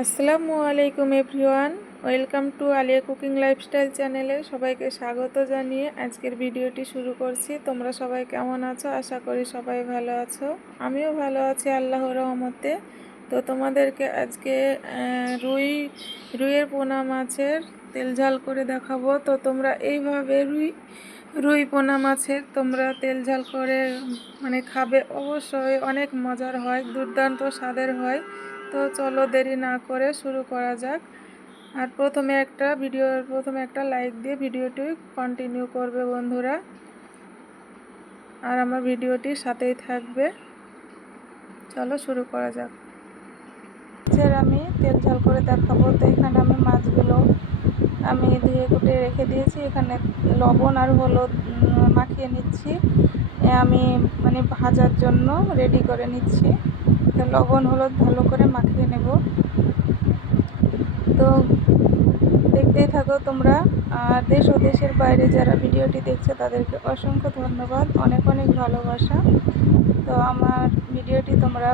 আসসালামু আলাইকুম everyone, welcome to Aliya cooking lifestyle চ্যানেলে সবাইকে স্বাগত জানিয়ে আজকের ভিডিওটি শুরু করছি। তোমরা সবাই কেমন আছো? আশা করি সবাই ভালো আছো। আমিও ভালো আছি আল্লাহর রহমতে। তো তোমাদেরকে আজকে রুইয়ের পোনা মাছের তেল ঝাল করে দেখাবো। তো তোমরা এইভাবে রুই পোনা মাছের তোমরা তেল ঝাল করে খাবে, অবশ্যই অনেক মজার হয়, দুর্দান্ত স্বাদের হয়। তো চলো দেরি না করে শুরু করা যাক। আর প্রথমে একটা লাইক দিয়ে ভিডিওটি কন্টিনিউ করবে বন্ধুরা, আর আমার ভিডিওটির সাথেই থাকবে। চলো শুরু করা যাক। আমি তেল ঝাল করে দেখাবো। তো এখানে আমি মাছগুলো ধুয়ে কুটে রেখে দিয়েছি। এখানে লবণ আর হলুদ মাখিয়ে নিচ্ছি। আমি ভাজার জন্য রেডি করে নিচ্ছি। তো লবণ হলুদ ভালো করে মাখিয়ে নেব। তো দেখতেই থাকো তোমরা। আর দেশ ও দেশের বাইরে যারা ভিডিওটি দেখছে তাদেরকে অসংখ্য ধন্যবাদ, অনেক অনেক ভালোবাসা। তো আমার ভিডিওটি তোমরা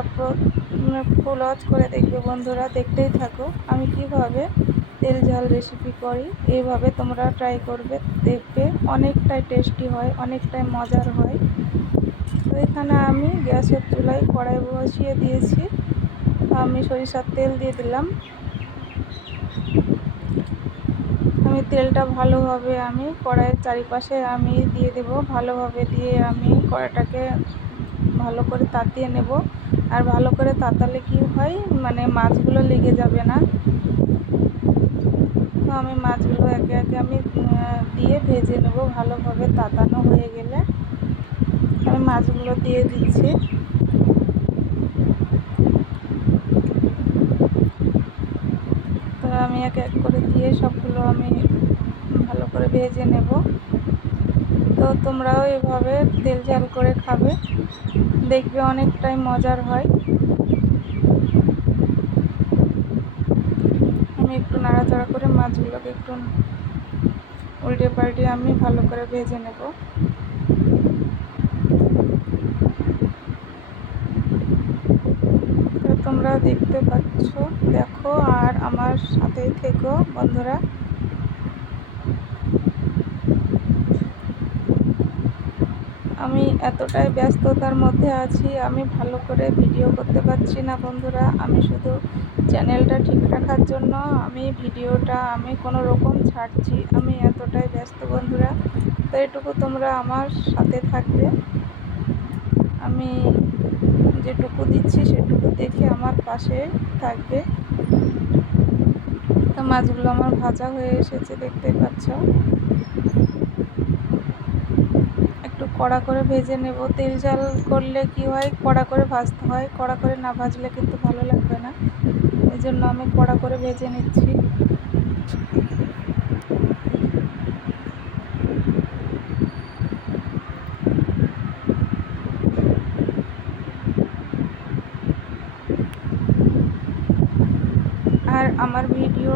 ফুল ওয়াচ করে দেখবে বন্ধুরা, দেখতেই থাকো আমি কিভাবে তেল ঝাল রেসিপি করি। এইভাবে তোমরা ট্রাই করবে, দেখবে অনেকটাই টেস্টি হয়, অনেকটাই মজার হয়। তো এখানে আমি গ্যাসের চুলায় কড়াই বসিয়ে দিয়েছি। আমি সরিষার তেল দিয়ে দিলাম। আমি তেলটা ভালোভাবে কড়াইয়ের চারিপাশে দিয়ে দেব। ভালোভাবে দিয়ে আমি কড়াইটাকে ভালো করে তাতিয়ে নেব। আর ভালো করে তাতালে কি হয়, মাছগুলো লেগে যাবে না। তো আমি মাছগুলো একে একে দিয়ে ভেজে নেব। ভালোভাবে তাতানো হয়ে গেলে আমি মাছগুলো দিয়ে দিচ্ছি। তো আমি এক এক করে দিয়ে সবগুলো ভালো করে ভেজে নেব। তো তোমরাও এভাবে তেল ঝাল করে খাবে, দেখবে অনেকটাই মজার হয়। আমি একটু নাড়াচাড়া করে মাছগুলোকে একটু উল্টে পাল্টে ভালো করে ভেজে নেব। তো তোমরা দেখতে পাচ্ছ, দেখো আর আমার সাথেই থেকো বন্ধুরা। আমি এতটাই ব্যস্ততার মধ্যে আছি, আমি ভালো করে ভিডিও করতে পারছি না বন্ধুরা। আমি শুধু চ্যানেলটা ঠিক রাখার জন্য ভিডিওটা কোনো রকম ছাড়ছি। আমি এতটাই ব্যস্ত বন্ধুরা। তো এটুকু তোমরা আমার সাথে থাকবে। আমি যেটুকু দিচ্ছি সেটুকু দেখে আমার পাশে থাকবে। তো মাছগুলো আমার ভাজা হয়ে এসেছে, দেখতে পাচ্ছ। একটু কড়া করে ভেজে নেব। তেল ঝাল করলে কি হয়, কড়া করে ভাজতে হয়। কড়া করে না ভাজলে কিন্তু ভালো লাগবে না। এই জন্য আমি কড়া করে ভেজে নিচ্ছি। আর আমার ভিডিও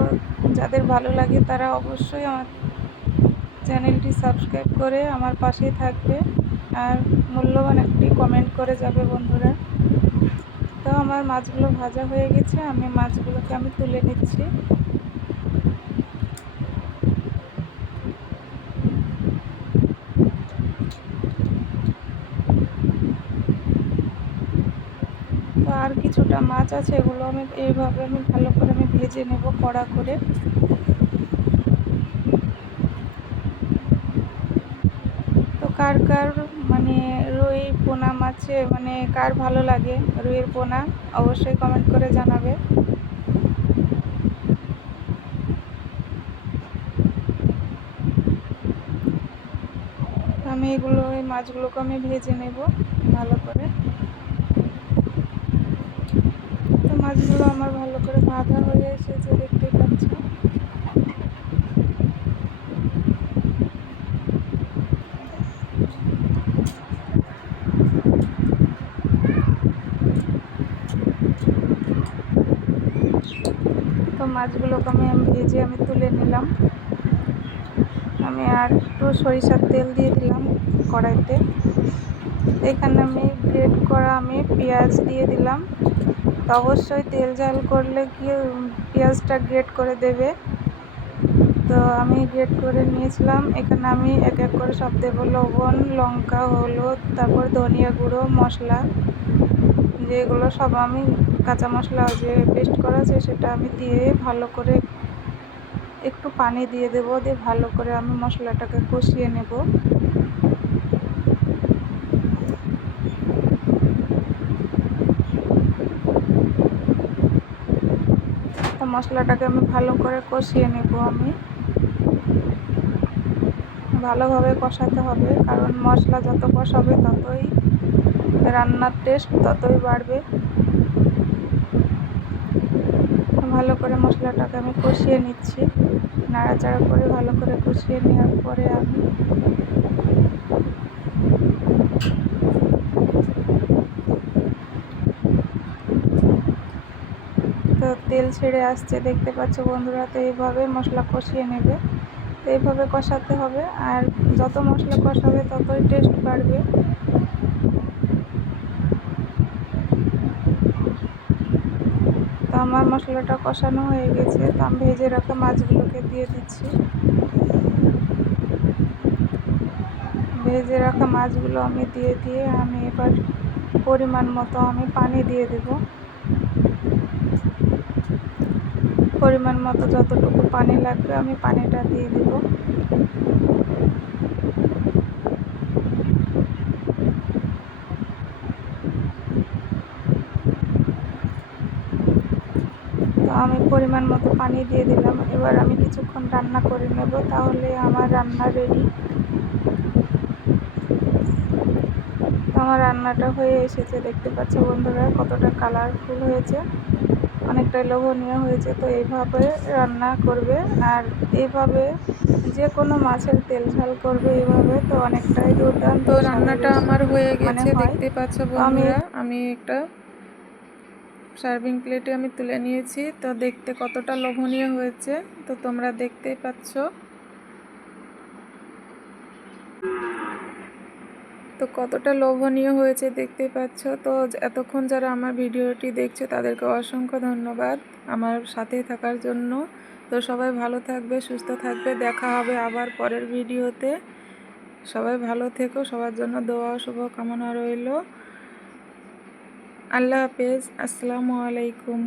যাদের ভালো লাগে তারা অবশ্যই আমার চ্যানেলটি সাবস্ক্রাইব করে আমার পাশেই থাকবে, আর মূল্যবান একটি কমেন্ট করে যাবে বন্ধুরা। তো আমার মাছগুলো ভাজা হয়ে গেছে, মাছগুলোকে তুলে নিচ্ছি। তো আর কিছুটা মাছ আছে, এগুলো এইভাবে ভালো করে ভেজে নেব কড়া করে। তো কার কার রুই পোনা মাছে কার ভালো লাগে রুইয়ের পোনা, অবশ্যই কমেন্ট করে জানাবে। এই মাছগুলোকে ভেজে নেব ভালো করে। তো মাছগুলো আমার ভালো করে ভাজা হয়ে এসেছে, দেখতে পাচ্ছ। তো মাছগুলোকে ভেজে তুলে নিলাম। আর একটু সরিষার তেল দিয়ে দিলাম কড়াইতে। এখানে গ্রেট করা পেঁয়াজ দিয়ে দিলাম। তো অবশ্যই তেল ঝাল করলে কি পেঁয়াজটা গ্রেট করে দেবে। তো আমি গ্রেট করে নিয়েছিলাম। এখানে আমি এক এক করে সব দেবো, লবণ, লঙ্কা, হলুদ, তারপর ধনিয়া গুঁড়ো, মশলা, যেগুলো সব আমি কাঁচা মশলা যে পেস্ট করা আছে সেটা আমি দিয়ে ভালো করে একটু পানি দিয়ে দেবো, দিয়ে ভালো করে আমি মশলাটাকে কষিয়ে নেব। তো মশলাটাকে আমি ভালো করে কষিয়ে নেব। আমি ভালোভাবে কষাতে হবে, কারণ মশলা যত কষাবে ততই রান্নার টেস্ট ততই বাড়বে। ভালো করে মশলাটাকে আমি কষিয়ে নিচ্ছি, নাড়াচাড়া করে ভালো করে কষিয়ে নেওয়ার পরে আমি তো তেল ছেড়ে আসছে দেখতে পাচ্ছ বন্ধুরা। তো এইভাবে মশলা কষিয়ে নেবে, তো এইভাবে কষাতে হবে, আর যত মশলা কষাবে ততই টেস্ট বাড়বে। তো আমার মশলাটা কষানো হয়ে গেছে, তো আমি ভেজে রাখা মাছগুলোকে দিয়ে দিচ্ছি। ভেজে রাখা মাছগুলো আমি দিয়ে আমি এবার পরিমাণ মতো আমি পানি দিয়ে দেব। পরিমাণ মতো যতটুকু পানি লাগবে আমি পানিটা দিয়ে দেব। তো আমি পরিমাণ মতো পানি দিয়ে দিলাম। এবার আমি কিছুক্ষণ রান্না করে নেব, তাহলে আমার রান্না রেডি। আমার রান্নাটা হয়ে এসেছে, দেখতে পাচ্ছ বন্ধুরা কতটা কালারফুল হয়েছে, অনেকটাই লোভনীয় হয়েছে। তো এইভাবে রান্না করবে, আর এইভাবে যে কোনো মাছের তেল ঝাল করবে এইভাবে, তো অনেকটাই দুর্দান্ত। তো রান্নাটা আমার হয়ে গেছে দেখতে পাচ্ছ বন্ধুরা। আমি একটা সার্ভিং প্লেটে আমি তুলে নিয়েছি। তো দেখতে কতটা লোভনীয় হয়েছে, তো তোমরা দেখতেই পাচ্ছ। তো কতটা লোভনীয় হয়েছে দেখতেই পাচ্ছ। তো এতক্ষণ যারা আমার ভিডিওটি দেখছে তাদেরকে অসংখ্য ধন্যবাদ আমার সাথে থাকার জন্য। তো সবাই ভালো থাকবে, সুস্থ থাকবে, দেখা হবে আবার পরের ভিডিওতে। সবাই ভালো থেকো, সবার জন্য দোয়া ও শুভকামনা রইল। আল্লাহ হাফেজ, আসসালামু আলাইকুম।